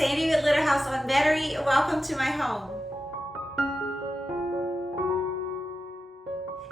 Sandy with Little House on Metairie. Welcome to my home.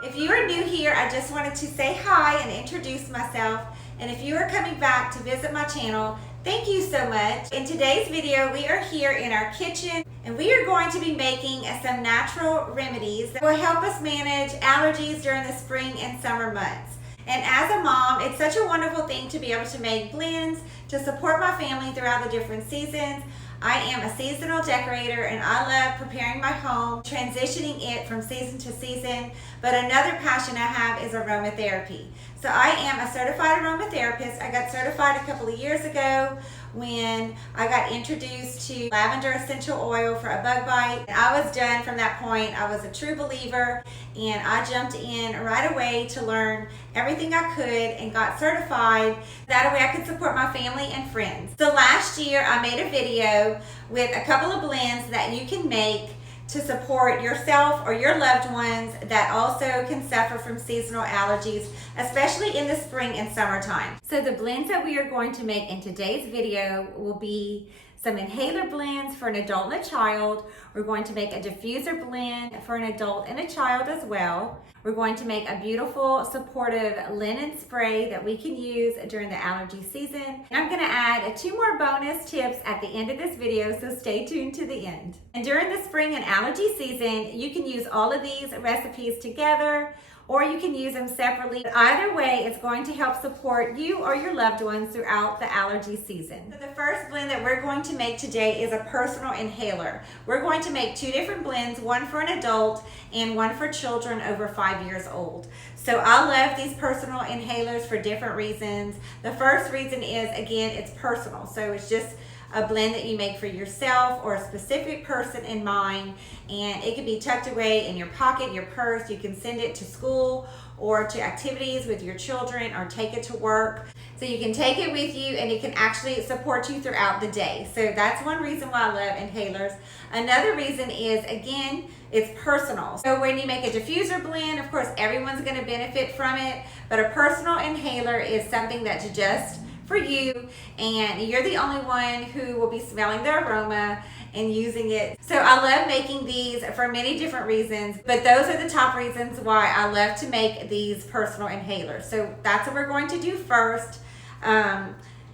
If you are new here, I just wanted to say hi and introduce myself. And if you are coming back to visit my channel, thank you so much. In today's video, we are here in our kitchen and we are going to be making some natural remedies that will help us manage allergies during the spring and summer months. And as a mom, it's such a wonderful thing to be able to make blends to support my family throughout the different seasons. I am a seasonal decorator and I love preparing my home, transitioning it from season to season. But another passion I have is aromatherapy. So I am a certified aromatherapist. I got certified a couple of years ago when I got introduced to lavender essential oil for a bug bite. I was done from that point. I was a true believer and I jumped in right away to learn everything I could and got certified. That way I could support my family and friends. So last year I made a video with a couple of blends that you can make to support yourself or your loved ones that also can suffer from seasonal allergies, especially in the spring and summertime. So the blends that we are going to make in today's video will be some inhaler blends for an adult and a child. We're going to make a diffuser blend for an adult and a child as well. We're going to make a beautiful supportive linen spray that we can use during the allergy season. And I'm gonna add 2 more bonus tips at the end of this video, so stay tuned to the end. And during the spring and allergy season, you can use all of these recipes together or you can use them separately. Either way, it's going to help support you or your loved ones throughout the allergy season. So the first blend that we're going to make today is a personal inhaler. We're going to make 2 different blends, one for an adult and one for children over 5 years old. So I love these personal inhalers for different reasons. The first reason is, again, it's personal. So it's just a blend that you make for yourself or a specific person in mind, and it can be tucked away in your pocket, your purse. You can send it to school or to activities with your children or take it to work. So you can take it with you and it can actually support you throughout the day. So that's one reason why I love inhalers. Another reason is, again, it's personal. So when you make a diffuser blend, of course, everyone's gonna benefit from it, but a personal inhaler is something that's just for you, and you're the only one who will be smelling the aroma and using it. So I love making these for many different reasons, but those are the top reasons why I love to make these personal inhalers. So that's what we're going to do first.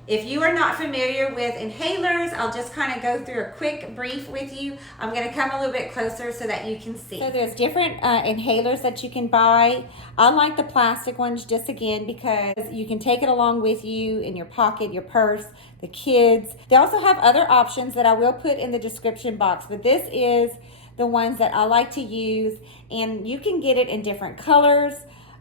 If you are not familiar with inhalers, I'll just kind of go through a quick brief with you. I'm going to come a little bit closer so that you can see. So there's different inhalers that you can buy. I like the plastic ones just again because you can take it along with you in your pocket, your purse, the kids. They also have other options that I will put in the description box, but this is the ones that I like to use, and you can get it in different colors.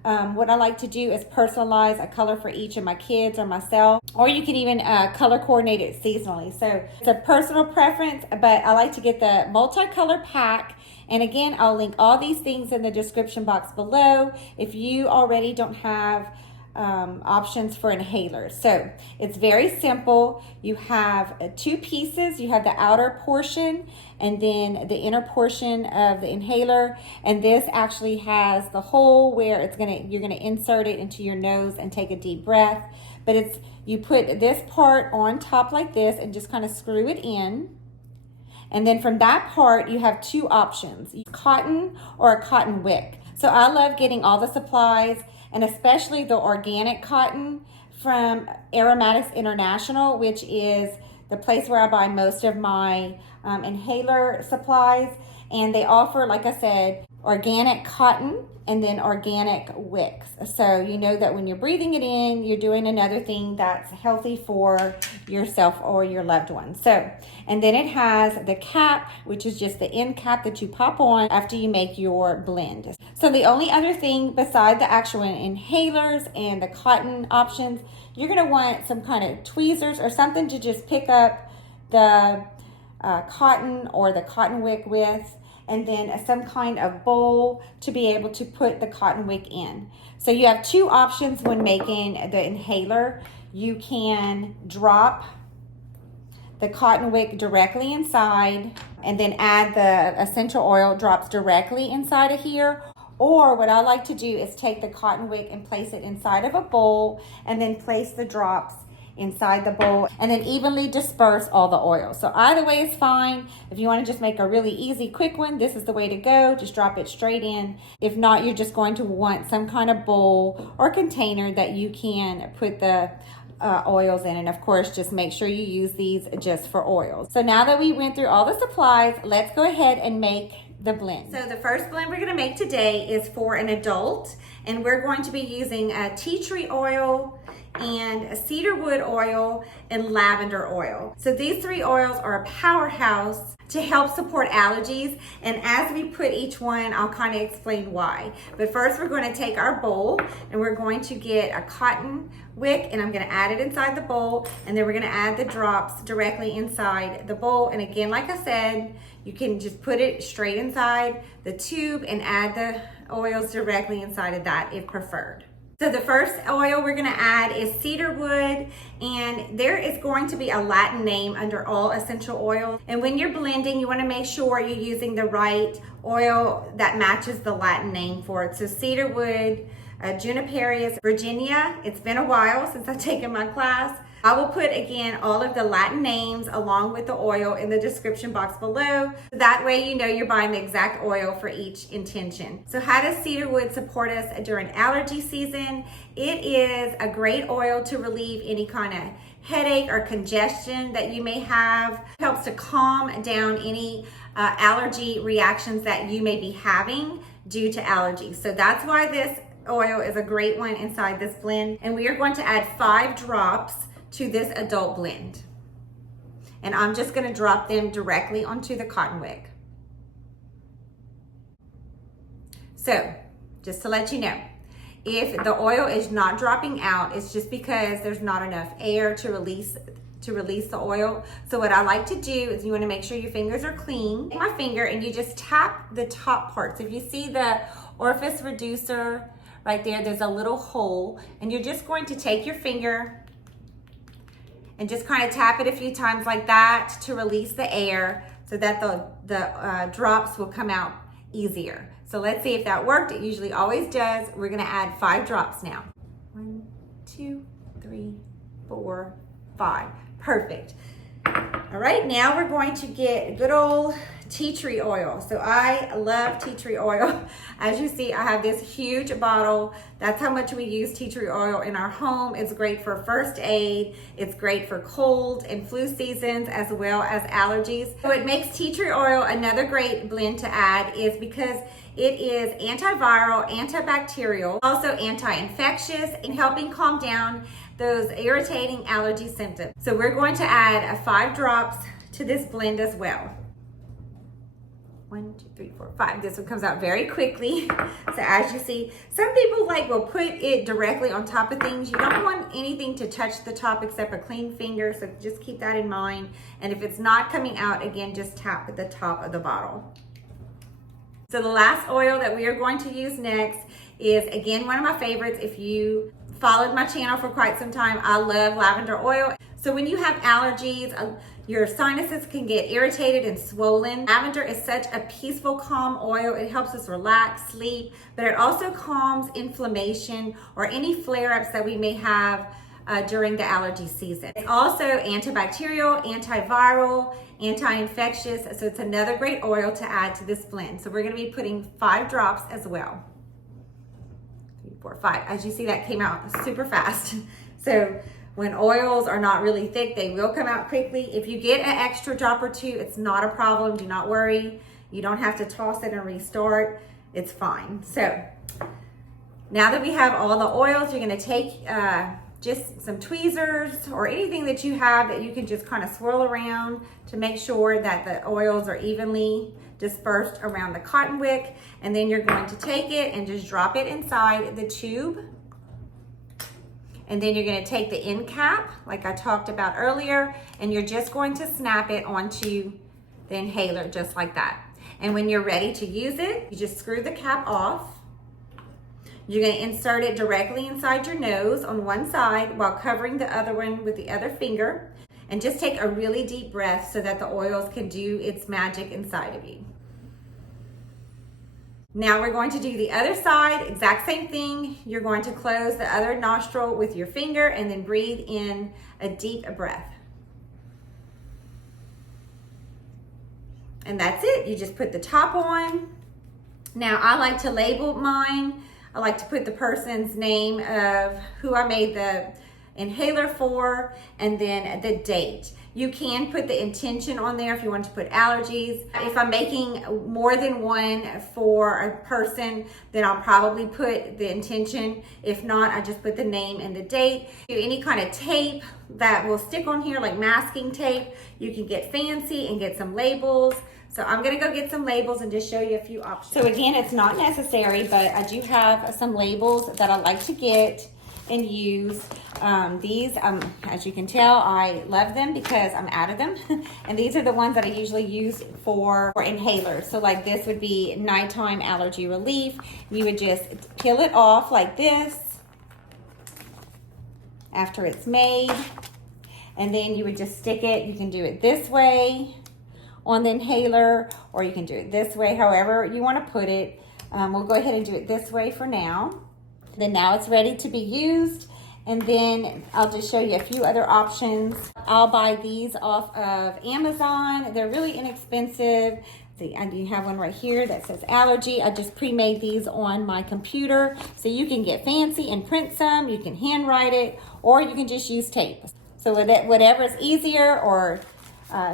What I like to do is personalize a color for each of my kids or myself, or you can even color coordinate it seasonally. So it's a personal preference, but I like to get the multicolor pack. And again, I'll link all these things in the description box below if you already don't have options for inhalers. So it's very simple. You have 2 pieces. You have the outer portion and then the inner portion of the inhaler, and this actually has the hole where you're gonna insert it into your nose and take a deep breath. But you put this part on top like this and just kind of screw it in. And then from that part, you have 2 options, cotton or a cotton wick. So I love getting all the supplies, and especially the organic cotton from Aromatic International, which is the place where I buy most of my inhaler supplies. And they offer, like I said, organic cotton and then organic wicks. So you know that when you're breathing it in, you're doing another thing that's healthy for yourself or your loved one. So, and then it has the cap, which is just the end cap that you pop on after you make your blend. So the only other thing beside the actual inhalers and the cotton options, you're gonna want some kind of tweezers or something to just pick up the cotton or the cotton wick with, and then some kind of bowl to be able to put the cotton wick in. So you have 2 options when making the inhaler. You can drop the cotton wick directly inside and then add the essential oil drops directly inside of here. Or what I like to do is take the cotton wick and place it inside of a bowl and then place the drops inside the bowl, and then evenly disperse all the oil. So either way is fine. If you want to just make a really easy, quick one, this is the way to go. Just drop it straight in. If not, you're just going to want some kind of bowl or container that you can put the oils in, and of course just make sure you use these just for oils. So now that we went through all the supplies, let's go ahead and make the blend. So the first blend we're going to make today is for an adult, and we're going to be using tea tree oil and cedarwood oil and lavender oil. So these three oils are a powerhouse to help support allergies, and as we put each one, I'll kind of explain why. But first we're going to take our bowl and we're going to get a cotton wick, and I'm going to add it inside the bowl, and then we're going to add the drops directly inside the bowl. And again, like I said, you can just put it straight inside the tube and add the oils directly inside of that if preferred. So the first oil we're going to add is cedarwood, and there is going to be a Latin name under all essential oils. And when you're blending, you want to make sure you're using the right oil that matches the Latin name for it. So cedarwood, Juniperius, Virginia. It's been a while since I've taken my class. I will put again all of the Latin names along with the oil in the description box below. That way you know you're buying the exact oil for each intention. So how does cedarwood support us during allergy season? It is a great oil to relieve any kind of headache or congestion that you may have. It helps to calm down any allergy reactions that you may be having due to allergies. So that's why this oil is a great one inside this blend. And we are going to add 5 drops to this adult blend. And I'm just going to drop them directly onto the cotton wick. So, just to let you know, if the oil is not dropping out, it's just because there's not enough air to release the oil. So what I like to do is you want to make sure your fingers are clean. Take my finger and you just tap the top part. So if you see the orifice reducer right there, there's a little hole, and you're just going to take your finger and just kind of tap it a few times like that to release the air so that the drops will come out easier. So let's see if that worked. It usually always does. We're gonna add 5 drops now. 1, 2, 3, 4, 5. Perfect. All right, now we're going to get good old tea tree oil. So I love tea tree oil. As you see, I have this huge bottle. That's how much we use tea tree oil in our home. It's great for first aid. It's great for cold and flu seasons as well as allergies. So what makes tea tree oil another great blend to add is because it is antiviral, antibacterial, also anti-infectious, and helping calm down those irritating allergy symptoms. So we're going to add 5 drops to this blend as well. 1, 2, 3, 4, 5. This one comes out very quickly. So as you see, some people will put it directly on top of things. You don't want anything to touch the top except a clean finger, so just keep that in mind. And if it's not coming out, again, just tap at the top of the bottle. So the last oil that we are going to use next is, again, one of my favorites. If you followed my channel for quite some time, I love lavender oil. So when you have allergies, your sinuses can get irritated and swollen. Lavender is such a peaceful, calm oil. It helps us relax, sleep, but it also calms inflammation or any flare-ups that we may have during the allergy season. It's also antibacterial, antiviral, anti-infectious, so it's another great oil to add to this blend. So we're gonna be putting 5 drops as well. 3, 4, 5. As you see, that came out super fast. So when oils are not really thick, they will come out quickly. If you get an extra drop or 2, it's not a problem. Do not worry. You don't have to toss it and restart. It's fine. So now that we have all the oils, you're gonna take just some tweezers or anything that you have that you can just kind of swirl around to make sure that the oils are evenly dispersed around the cotton wick. And then you're going to take it and just drop it inside the tube. And then you're going to take the end cap, like I talked about earlier, and you're just going to snap it onto the inhaler just like that. And when you're ready to use it, you just screw the cap off. You're going to insert it directly inside your nose on one side while covering the other one with the other finger. And just take a really deep breath so that the oils can do its magic inside of you. Now we're going to do the other side, exact same thing. You're going to close the other nostril with your finger and then breathe in a deep breath. And that's it. You just put the top on. Now I like to label mine. I like to put the person's name of who I made the inhaler for and then the date. You can put the intention on there if you want to put allergies. If I'm making more than one for a person, then I'll probably put the intention. If not, I just put the name and the date. Do any kind of tape that will stick on here, like masking tape. You can get fancy and get some labels. So I'm gonna go get some labels and just show you a few options. So again, it's not necessary, but I do have some labels that I like to get and use. These, as you can tell, I love them because I'm out of them. And these are the ones that I usually use for inhalers. So like this would be nighttime allergy relief. You would just peel it off like this after it's made. And then you would just stick it. You can do it this way on the inhaler, or you can do it this way, however you want to put it. We'll go ahead and do it this way for now. Then now it's ready to be used. And then I'll just show you a few other options. I'll buy these off of Amazon. They're really inexpensive. See, I do have one right here that says allergy. I just pre-made these on my computer. So you can get fancy and print some, you can handwrite it, or you can just use tape. So whatever is easier or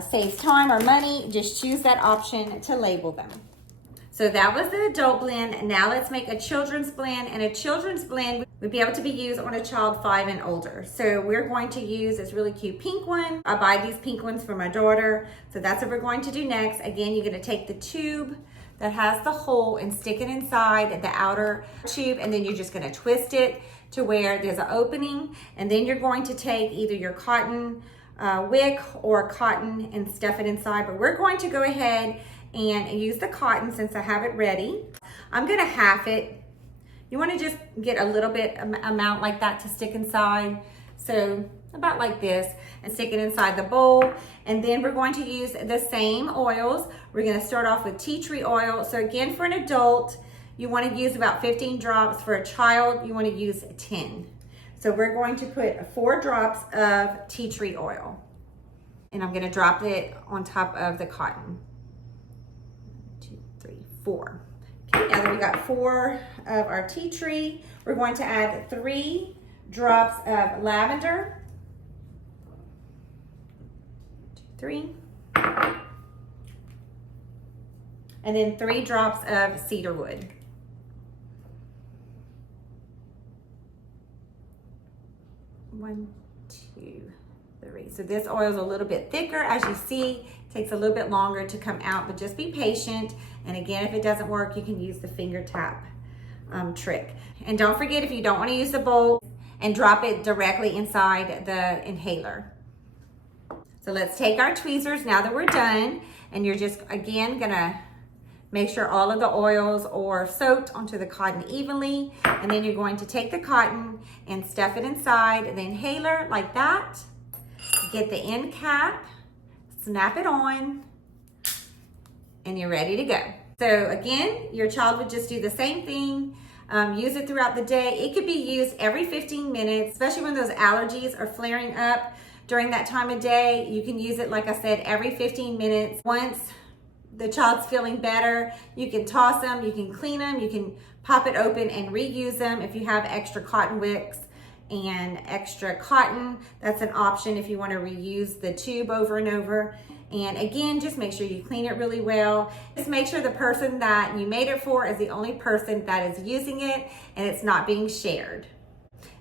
saves time or money, just choose that option to label them. So that was the adult blend. Now let's make a children's blend, and a children's blend would be able to be used on a child 5 and older. So we're going to use this really cute pink one. I buy these pink ones for my daughter. So that's what we're going to do next. Again, you're gonna take the tube that has the hole and stick it inside the outer tube, and then you're just gonna twist it to where there's an opening. And then you're going to take either your cotton wick or cotton and stuff it inside, but we're going to go ahead and use the cotton since I have it ready. I'm gonna half it. You wanna just get a little bit amount like that to stick inside. So about like this, and stick it inside the bowl. And then we're going to use the same oils. We're gonna start off with tea tree oil. So again, for an adult, you wanna use about 15 drops. For a child, you wanna use 10. So we're going to put 4 drops of tea tree oil. And I'm gonna drop it on top of the cotton. 4. Okay, now that we got 4 of our tea tree, we're going to add 3 drops of lavender. 3. And then 3 drops of cedarwood. 1, 2, 3. So this oil is a little bit thicker, as you see. It takes a little bit longer to come out, but just be patient. And again, if it doesn't work, you can use the finger tap trick. And don't forget, if you don't want to use the bowl, and drop it directly inside the inhaler. So let's take our tweezers now that we're done, and you're just, again, gonna make sure all of the oils are soaked onto the cotton evenly, and then you're going to take the cotton and stuff it inside the inhaler like that. Get the end cap, snap it on, and you're ready to go. So again, your child would just do the same thing. Use it throughout the day. It could be used every 15 minutes, especially when those allergies are flaring up during that time of day. You can use it, like I said, every 15 minutes. Once the child's feeling better, you can toss them, you can clean them, you can pop it open and reuse them. If you have extra cotton wicks and extra cotton, that's an option if you want to reuse the tube over and over. And again, just make sure you clean it really well. Just make sure the person that you made it for is the only person that is using it and it's not being shared.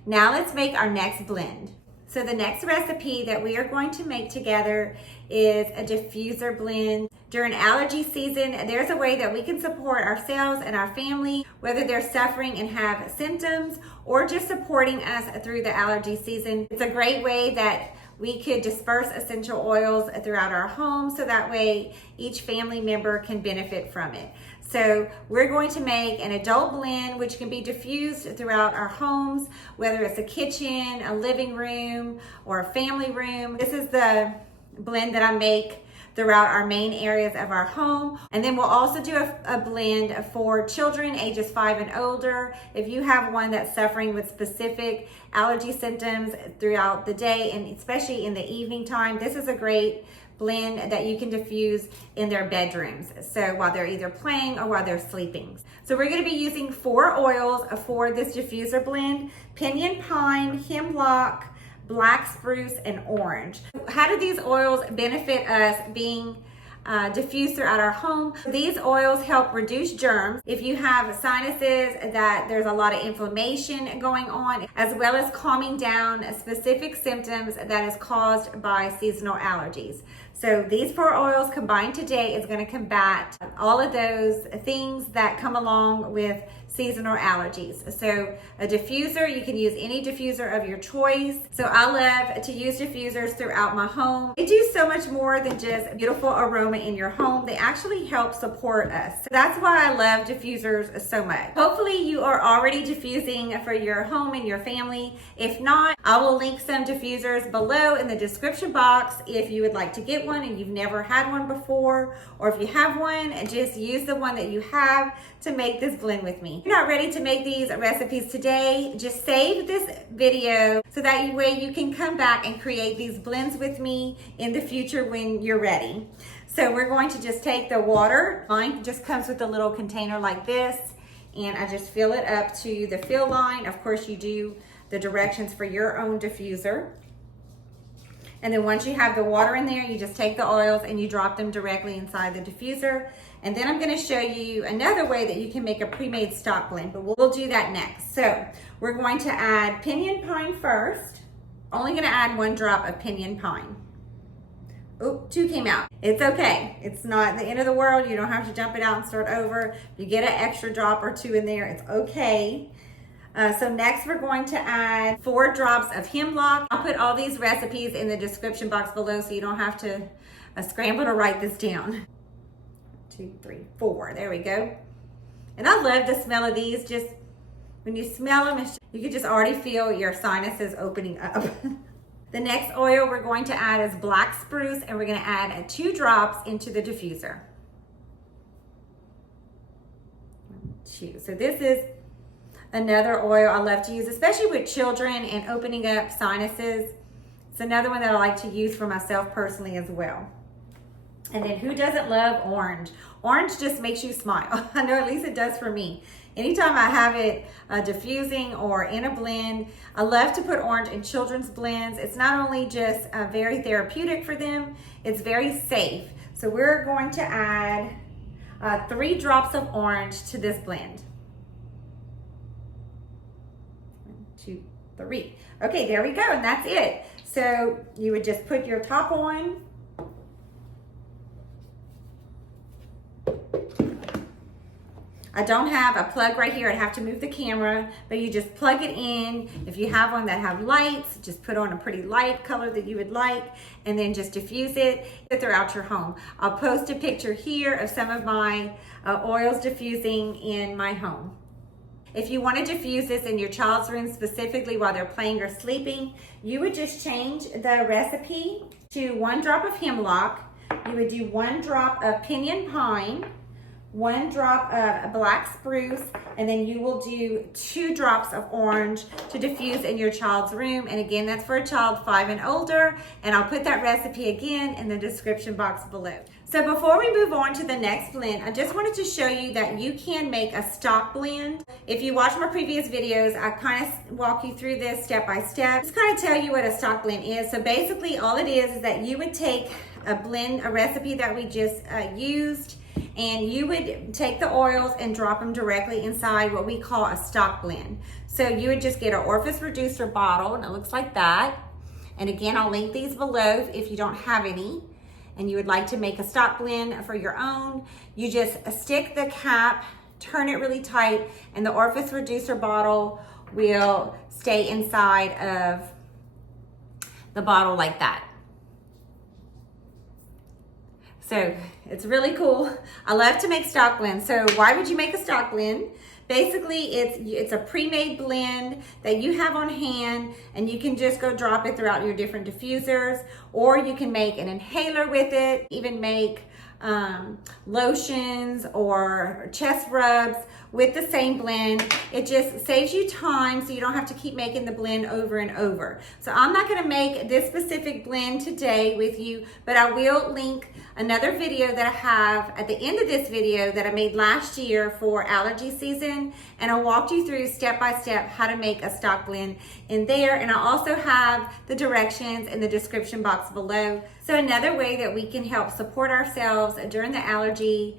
Now let's make our next blend. So the next recipe that we are going to make together is a diffuser blend. During allergy season, there's a way that we can support ourselves and our family, whether they're suffering and have symptoms or just supporting us through the allergy season. It's a great way that we could disperse essential oils throughout our home so that way each family member can benefit from it. So we're going to make an adult blend which can be diffused throughout our homes, whether it's a kitchen, a living room, or a family room. This is the blend that I make throughout our main areas of our home. And then we'll also do a blend for children ages 5 and older. If you have one that's suffering with specific allergy symptoms throughout the day, and especially in the evening time, this is a great blend that you can diffuse in their bedrooms. So while they're either playing or while they're sleeping. So we're going to be using 4 oils for this diffuser blend: pinyon pine, hemlock, black spruce, and orange. How do these oils benefit us being diffused throughout our home? These oils help reduce germs. If you have sinuses that there's a lot of inflammation going on, as well as calming down specific symptoms that is caused by seasonal allergies. So these 4 oils combined today is going to combat all of those things that come along with seasonal allergies. So a diffuser, you can use any diffuser of your choice. So I love to use diffusers throughout my home. They do so much more than just beautiful aroma in your home. They actually help support us. So that's why I love diffusers so much. Hopefully you are already diffusing for your home and your family. If not, I will link some diffusers below in the description box if you would like to get one and you've never had one before, or if you have one, just use the one that you have to make this blend with me. If you're not ready to make these recipes today, just save this video so that way you can come back and create these blends with me in the future when you're ready. So we're going to just take the water. Mine just comes with a little container like this, and I just fill it up to the fill line. Of course, you do the directions for your own diffuser. And then once you have the water in there, you just take the oils and you drop them directly inside the diffuser. And then I'm going to show you another way that you can make a pre-made stock blend, but we'll do that next. So we're going to add pinyon pine first. Only going to add 1 drop of pinyon pine. Oh, 2 came out. It's okay. It's not the end of the world. You don't have to dump it out and start over. If you get an extra drop or 2 in there, it's okay. So next we're going to add 4 drops of hemlock. I'll put all these recipes in the description box below so you don't have to scramble to write this down. 2, 3, 4. There we go. And I love the smell of these. Just when you smell them, you can just already feel your sinuses opening up. The next oil we're going to add is black spruce, and we're going to add 2 drops into the diffuser. 2. So this is another oil I love to use, especially with children and opening up sinuses. It's another one that I like to use for myself personally as well. And then who doesn't love orange? Orange just makes you smile. I know at least it does for me. Anytime I have it diffusing or in a blend, I love to put orange in children's blends. It's not only just very therapeutic for them, it's very safe. So we're going to add 3 drops of orange to this blend. 1, 2, 3. Okay, there we go, and that's it. So you would just put your top on. I don't have a plug right here. I'd have to move the camera, but you just plug it in. If you have one that have lights, just put on a pretty light color that you would like, and then just diffuse it throughout your home. I'll post a picture here of some of my oils diffusing in my home. If you want to diffuse this in your child's room specifically while they're playing or sleeping, you would just change the recipe to 1 drop of hemlock. You would do 1 drop of pinyon pine, 1 drop of black spruce, and then you will do 2 drops of orange to diffuse in your child's room. And again, that's for a child 5 and older. And I'll put that recipe again in the description box below. So before we move on to the next blend, I just wanted to show you that you can make a stock blend. If you watch my previous videos, I kind of walk you through this step by step. Just kind of tell you what a stock blend is. So basically all it is that you would take a blend, a recipe that we just used, and you would take the oils and drop them directly inside what we call a stock blend. So you would just get an orifice reducer bottle, and it looks like that. And again, I'll link these below if you don't have any, and you would like to make a stock blend for your own. You just stick the cap, turn it really tight, and the orifice reducer bottle will stay inside of the bottle like that. So it's really cool. I love to make stock blends. So why would you make a stock blend? Basically, it's a pre-made blend that you have on hand, and you can just go drop it throughout your different diffusers, or you can make an inhaler with it, even make lotions or chest rubs with the same blend. It just saves you time, so you don't have to keep making the blend over and over. So I'm not going to make this specific blend today with you, but I will link another video that I have at the end of this video that I made last year for allergy season, and I walked you through step by step how to make a stock blend in there, and I also have the directions in the description box below. So another way that we can help support ourselves during the allergy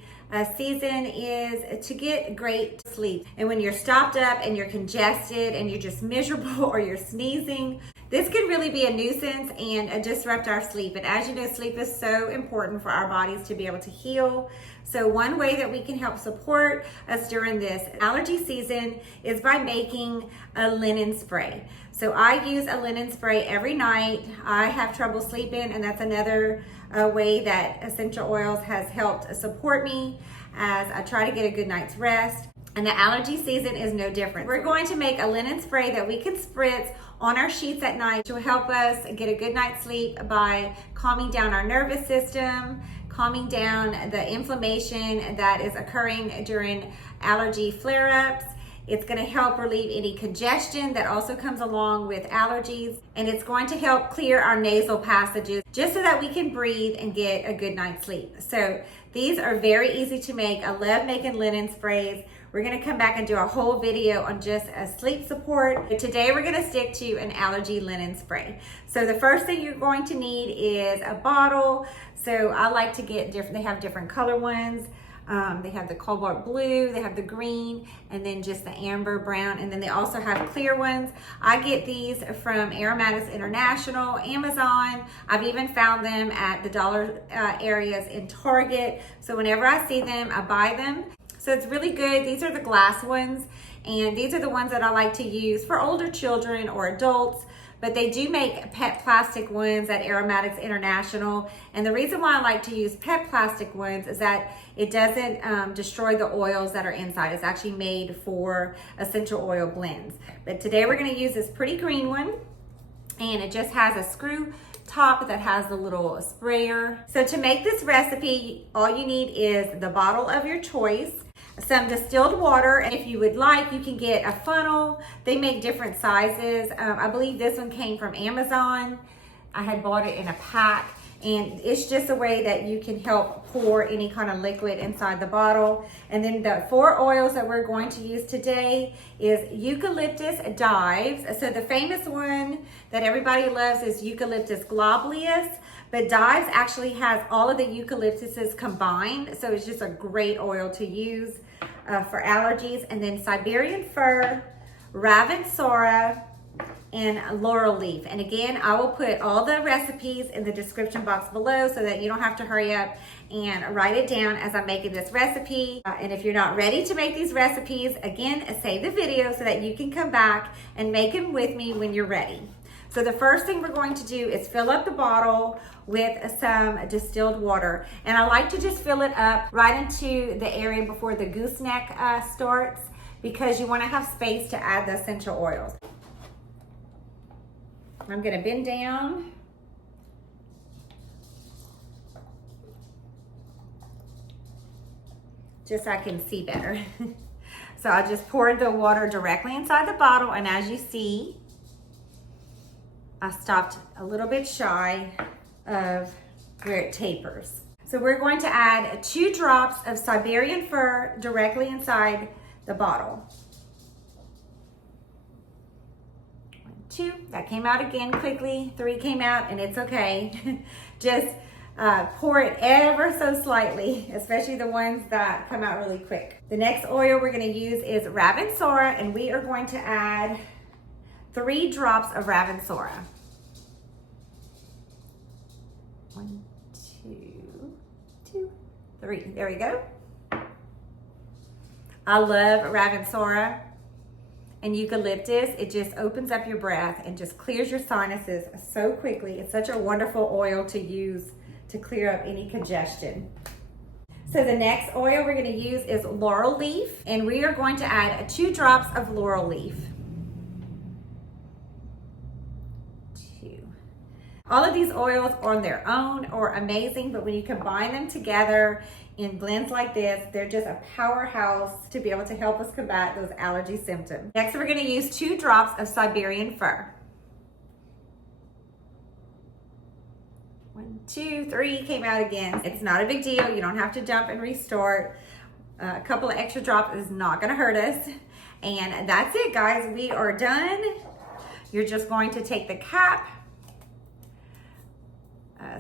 season is to get great sleep. And when you're stopped up and you're congested and you're just miserable or you're sneezing, this can really be a nuisance and disrupt our sleep. And as you know, sleep is so important for our bodies to be able to heal. So one way that we can help support us during this allergy season is by making a linen spray. So I use a linen spray every night. I have trouble sleeping, and that's another way that essential oils has helped support me as I try to get a good night's rest. And the allergy season is no different. We're going to make a linen spray that we can spritz on our sheets at night to help us get a good night's sleep by calming down our nervous system, calming down the inflammation that is occurring during allergy flare-ups. It's going to help relieve any congestion that also comes along with allergies, and it's going to help clear our nasal passages just so that we can breathe and get a good night's sleep. So these are very easy to make. I love making linen sprays. We're going to come back and do a whole video on just a sleep support, but today we're going to stick to an allergy linen spray. So the first thing you're going to need is a bottle. So I like to get different, they have different color ones. They have the cobalt blue, they have the green, and then just the amber brown, and then they also have clear ones. I get these from Aromatic International, Amazon. I've even found them at the dollar areas in Target. So whenever I see them, I buy them. So it's really good. These are the glass ones, and these are the ones that I like to use for older children or adults. But they do make PET plastic ones at Aromatic International. And the reason why I like to use PET plastic ones is that it doesn't destroy the oils that are inside. It's actually made for essential oil blends. But today we're gonna use this pretty green one. And it just has a screw top that has the little sprayer. So to make this recipe, all you need is the bottle of your choice, some distilled water, and if you would like, you can get a funnel. They make different sizes. I believe this one came from Amazon. I had bought it in a pack, and it's just a way that you can help pour any kind of liquid inside the bottle. And then the 4 oils that we're going to use today is eucalyptus dives. So the famous one that everybody loves is eucalyptus globulus, but dives actually has all of the eucalyptuses combined. So it's just a great oil to use for allergies. And then Siberian fir, ravensara, and laurel leaf. And again, I will put all the recipes in the description box below so that you don't have to hurry up and write it down as I'm making this recipe. And if you're not ready to make these recipes, again, save the video so that you can come back and make them with me when you're ready. So the first thing we're going to do is fill up the bottle with some distilled water. And I like to just fill it up right into the area before the gooseneck starts, because you want to have space to add the essential oils. I'm gonna bend down. Just so I can see better. So I just poured the water directly inside the bottle, and as you see, I stopped a little bit shy of where it tapers. So we're going to add 2 drops of Siberian fir directly inside the bottle. 2, that came out again quickly. 3 came out, and it's okay. Just pour it ever so slightly, especially the ones that come out really quick. The next oil we're going to use is ravensara, and we are going to add 3 drops of ravensara. 1, 2, 3. There we go. I love ravensara and eucalyptus. It just opens up your breath and just clears your sinuses so quickly. It's such a wonderful oil to use to clear up any congestion. So the next oil we're going to use is laurel leaf, and we are going to add 2 drops of laurel leaf. 2. All of these oils on their own are amazing, but when you combine them together in blends like this, they're just a powerhouse to be able to help us combat those allergy symptoms. Next, we're going to use 2 drops of Siberian fir. 1, 2, 3 came out again. It's not a big deal. You don't have to jump and restart. A couple of extra drops is not going to hurt us. And that's it, guys. We are done. You're just going to take the cap,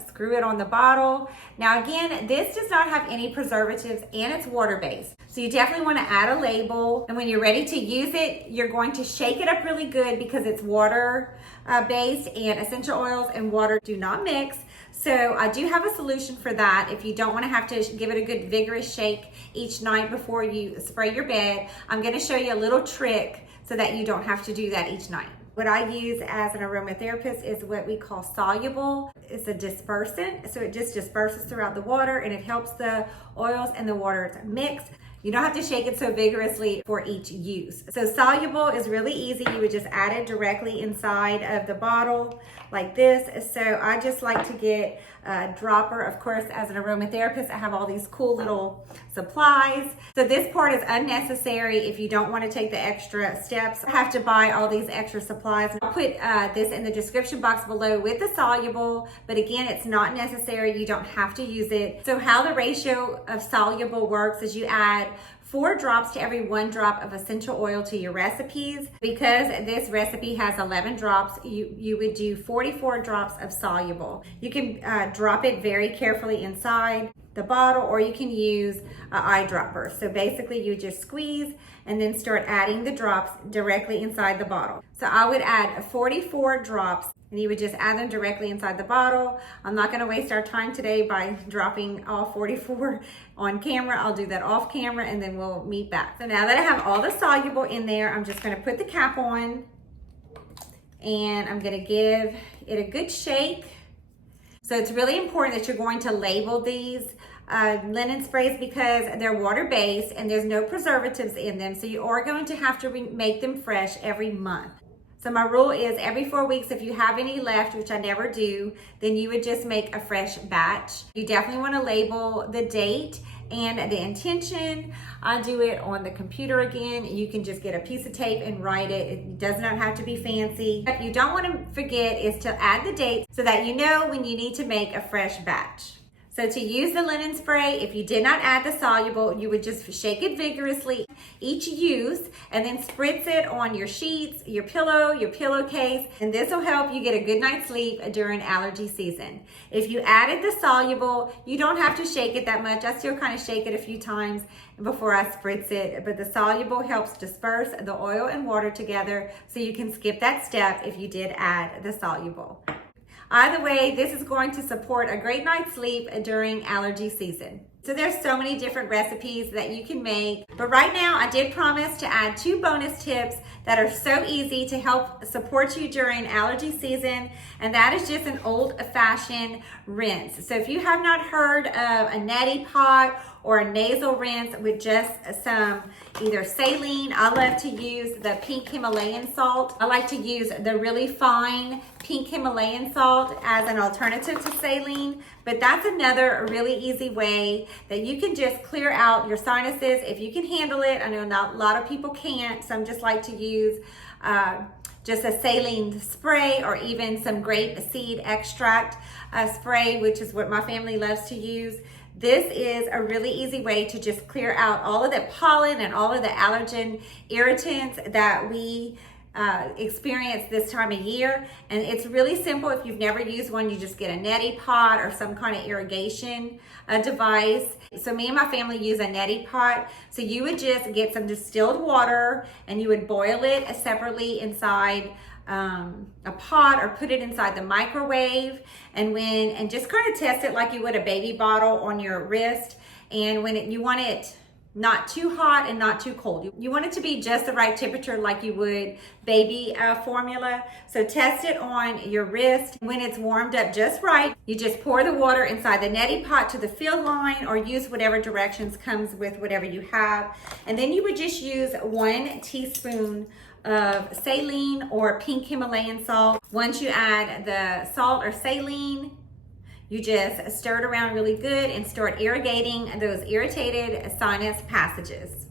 screw it on the bottle. Now again, this does not have any preservatives and it's water-based. So you definitely want to add a label. And when you're ready to use it, you're going to shake it up really good because it's water-based and essential oils and water do not mix. So I do have a solution for that. If you don't want to have to give it a good vigorous shake each night before you spray your bed, I'm going to show you a little trick so that you don't have to do that each night. What I use as an aromatherapist is what we call Soluble. It's a dispersant, so it just disperses throughout the water and it helps the oils and the water to mix. You don't have to shake it so vigorously for each use. So Soluble is really easy. You would just add it directly inside of the bottle like this. So I just like to get a dropper. Of course, as an aromatherapist, I have all these cool little supplies. So this part is unnecessary if you don't want to take the extra steps. I have to buy all these extra supplies. I'll put this in the description box below with the Soluble, but again, it's not necessary. You don't have to use it. So how the ratio of Soluble works is you add 4 drops to every 1 drop of essential oil to your recipes. Because this recipe has 11 drops, you would do 44 drops of Soluble. You can drop it very carefully inside the bottle, or you can use an eyedropper. So basically you just squeeze and then start adding the drops directly inside the bottle. So I would add 44 drops and you would just add them directly inside the bottle. I'm not gonna waste our time today by dropping all 44 on camera. I'll do that off camera and then we'll meet back. So now that I have all the Soluble in there, I'm just gonna put the cap on and I'm gonna give it a good shake. So it's really important that you're going to label these linen sprays because they're water-based and there's no preservatives in them. So you are going to have to make them fresh every month. So my rule is every 4 weeks, if you have any left, which I never do, then you would just make a fresh batch. You definitely want to label the date and the intention. I do it on the computer again. You can just get a piece of tape and write it. It does not have to be fancy. What you don't want to forget is to add the date so that you know when you need to make a fresh batch. So to use the linen spray, if you did not add the Soluble, you would just shake it vigorously each use and then spritz it on your sheets, your pillow, your pillowcase, and this will help you get a good night's sleep during allergy season. If you added the Soluble, you don't have to shake it that much. I still kind of shake it a few times before I spritz it, but the Soluble helps disperse the oil and water together, so you can skip that step if you did add the Soluble. Either way, this is going to support a great night's sleep during allergy season. So there's so many different recipes that you can make, but right now I did promise to add 2 bonus tips that are so easy to help support you during allergy season, and that is just an old-fashioned rinse. So if you have not heard of a neti pot or a nasal rinse with just some either saline, I love to use the pink Himalayan salt. I like to use the really fine pink Himalayan salt as an alternative to saline, but that's another really easy way that you can just clear out your sinuses if you can handle it. I know not a lot of people can't. Some just like to use just a saline spray or even some grape seed extract spray, which is what my family loves to use. This is a really easy way to just clear out all of the pollen and all of the allergen irritants that we experience this time of year. And it's really simple. If you've never used one, you just get a neti pot or some kind of irrigation device. So me and my family use a neti pot. So you would just get some distilled water and you would boil it separately inside a pot or put it inside the microwave, and just kind of test it like you would a baby bottle on your wrist. And when you want it not too hot and not too cold. You want it to be just the right temperature, like you would baby formula. So test it on your wrist. When it's warmed up just right, you just pour the water inside the neti pot to the fill line, or use whatever directions comes with whatever you have. And then you would just use 1 teaspoon of saline or pink Himalayan salt. Once you add the salt or saline, you just stir it around really good and start irrigating those irritated sinus passages.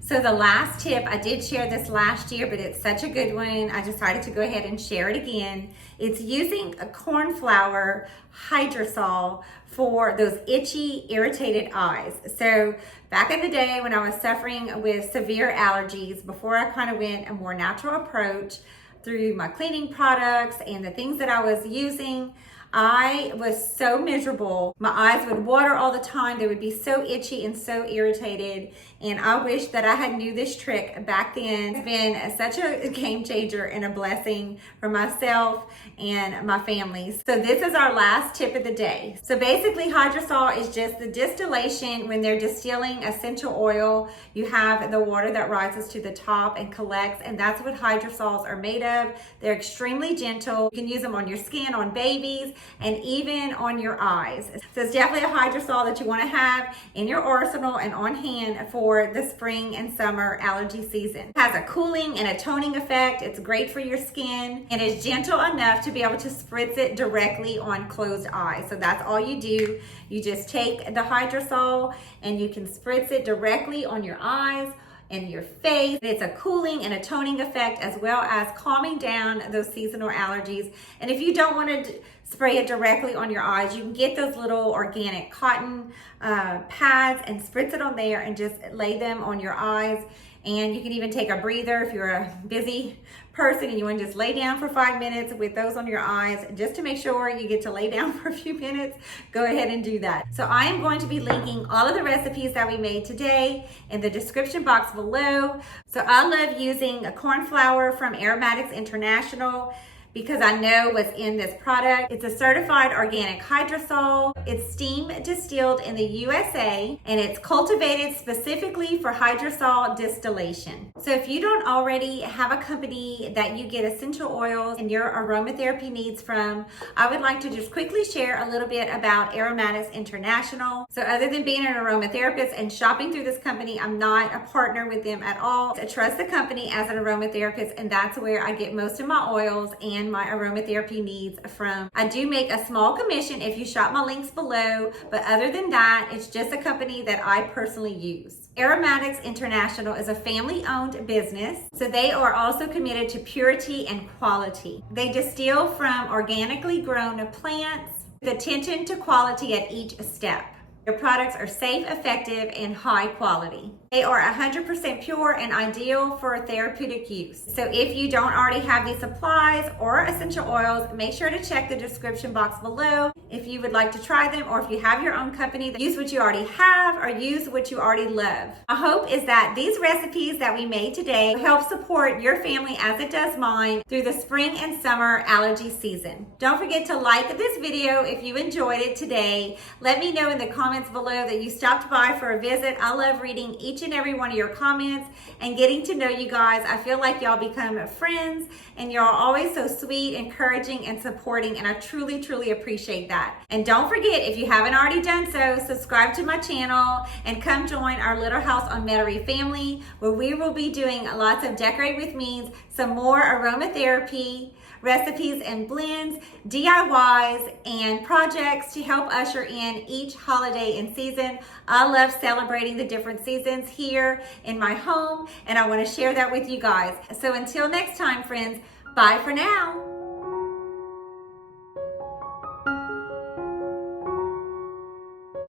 So the last tip, I did share this last year, but it's such a good one, I decided to go ahead and share it again. It's using a corn flour hydrosol for those itchy, irritated eyes. So back in the day when I was suffering with severe allergies, before I kind of went a more natural approach through my cleaning products and the things that I was using, I was so miserable. My eyes would water all the time. They would be so itchy and so irritated. And I wish that I had knew this trick back then. It's been such a game changer and a blessing for myself and my family. So this is our last tip of the day. So basically, hydrosol is just the distillation. When they're distilling essential oil, you have the water that rises to the top and collects, and that's what hydrosols are made of. They're extremely gentle. You can use them on your skin, on babies, and even on your eyes. So it's definitely a hydrosol that you want to have in your arsenal and on hand for the spring and summer allergy season. It has a cooling and a toning effect. It's great for your skin, and it's gentle enough to be able to spritz it directly on closed eyes. So that's all you do. You just take the hydrosol and you can spritz it directly on your eyes and your face. It's a cooling and a toning effect, as well as calming down those seasonal allergies. And if you don't want to spray it directly on your eyes, you can get those little organic cotton pads and spritz it on there and just lay them on your eyes. And you can even take a breather if you're a busy person and you want to just lay down for 5 minutes with those on your eyes, just to make sure you get to lay down for a few minutes. Go ahead and do that. So I am going to be linking all of the recipes that we made today in the description box below. So I love using a corn flour from Aromatic International, because I know what's in this product. It's a certified organic hydrosol. It's steam distilled in the USA, and it's cultivated specifically for hydrosol distillation. So if you don't already have a company that you get essential oils and your aromatherapy needs from, I would like to just quickly share a little bit about Aromatic International. So other than being an aromatherapist and shopping through this company, I'm not a partner with them at all. I trust the company as an aromatherapist, and that's where I get most of my oils and my aromatherapy needs from. I do make a small commission if you shop my links below, but other than that, it's just a company that I personally use. Aromatic International is a family-owned business, so they are also committed to purity and quality. They distill from organically grown plants with attention to quality at each step. Their products are safe, effective, and high quality. They are 100% pure and ideal for therapeutic use. So if you don't already have these supplies or essential oils, make sure to check the description box below if you would like to try them, or if you have your own company, use what you already have or use what you already love. My hope is that these recipes that we made today will help support your family as it does mine through the spring and summer allergy season. Don't forget to like this video if you enjoyed it today. Let me know in the comments below that you stopped by for a visit. I love reading each and every one of your comments and getting to know you guys. I feel like y'all become friends, and y'all always so sweet, encouraging, and supporting, and I truly, truly appreciate that. And don't forget, if you haven't already done so, subscribe to my channel and come join our Little House on Metairie family, where we will be doing lots of Decorate With Me's, some more aromatherapy recipes and blends, DIYs, and projects to help usher in each holiday and season. I love celebrating the different seasons here in my home, and I want to share that with you guys. So until next time, friends, bye for now.